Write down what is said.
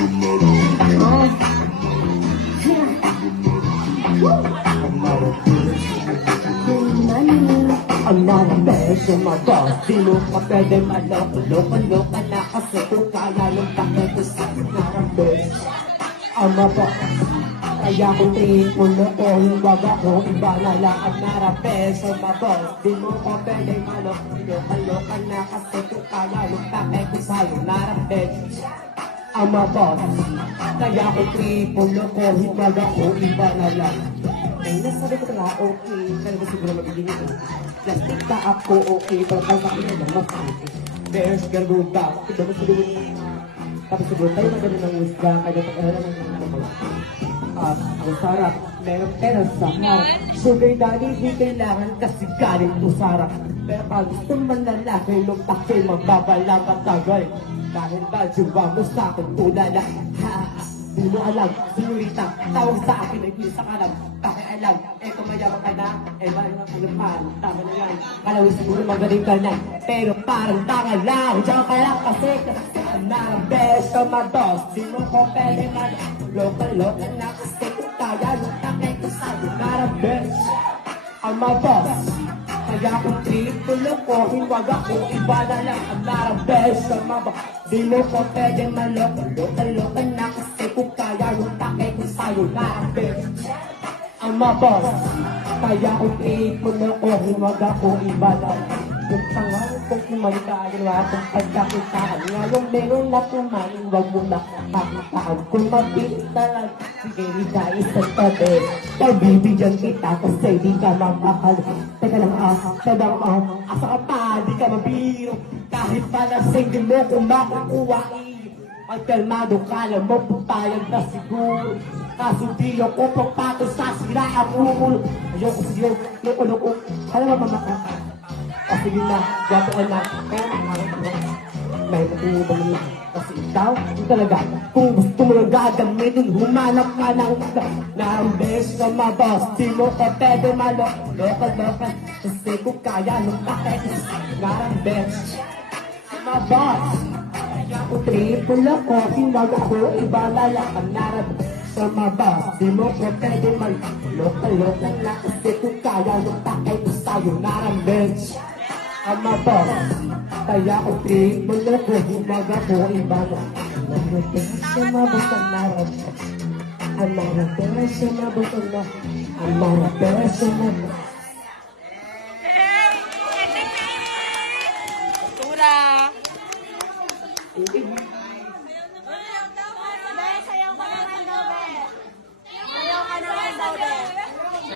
I'm not a beso, my boss. Di mo ka pwede maloko-loko-loko na kasi kung kaya yung takot ko sa narambes. I'm a boss. Kaya kung tripulo ko, huwag ako iba na lang. I'm not a beso, my boss. Di mo ka pwede maloko-loko na kasi kung kaya yung takot ko sa narambes. I'm a boss. Kaya kung tripulo ko, huwag ako iba na lang. Ay, nasabi ko na okay, kaya ba siguro magiging ito? Plastic ka ako okay, pero kung makina lang mo there's garuda, ito mo siguro tapos siguro tayo na gano'n ng wisga, kaya dapat alam ng ang sarap, meron pera sa harap. Sugar daddy, di kailangan kasi galing to sarap. Pero pag gusto man lalaki, nung takil, magbabala matagal. Dahil ba, diba mo sa akin, tulala, ha? Di mo alam, senyorita, tawag sa akin ay pili sa kalam. Pakialam, kung mayabang ka na, mayabang ka naman. Tama na yan, kalawin siguro magaling ka na. Pero parang tanga lang, diyan ka lang kasi narambes ka mados. Di mo ko pwede man, loka-loka na kasi kung kaya yung takay ko sa'yo narambes. Ang mados, kaya kung tripulo ko, hiwag ako, iba na lang ang narambes ka mados. Di mo ko pwede man, loka-loka na kasi kung kaya yung takay ko sa'yo narambes. Ang maboss, kaya kung tripulo ko, hiwag ako, iba na lang. Yung pangalan kong kumanta, ginawa kong pagkakitaan. Ngayong meron na kumain, huwag mo na kakitaan. Kung mapintalan, sige, higa isang tabi. Pagbibigyan kita kasi di ka mamahal. Teka lang sadang asa ka pa, di ka mabiro. Kahit pa na single mo kung makukuha ang kalmado ka lang mo, putayag na siguro. Kaso di ako papato sa sira ang ulo. Ayoko sa iyo, loko-loko. Alam mo mamakaka. Kasi yun na, gwapo na, pero may matulubang na. Kasi ikaw, yung talaga, kung gusto mo lang gagamitin, humanap ka ng narambes na maboss. Di mo ka pwede maloko-loko. Kasi kung kaya, nung kakaitis, narambes maboss. Kaya kung tripulo ko, hiwag ako, iba lalak ang narambes sa maboss. Di mo ka pwede maloko-loko na. Kasi kung kaya, nung kakaitis sa'yo narambes ang maboss. Kaya kung tripulo ko, hiwag ako, iba na. Narambes sa maboss ang narambes. Ang narambes sa maboss ang narambes. Ang narambes sa maboss.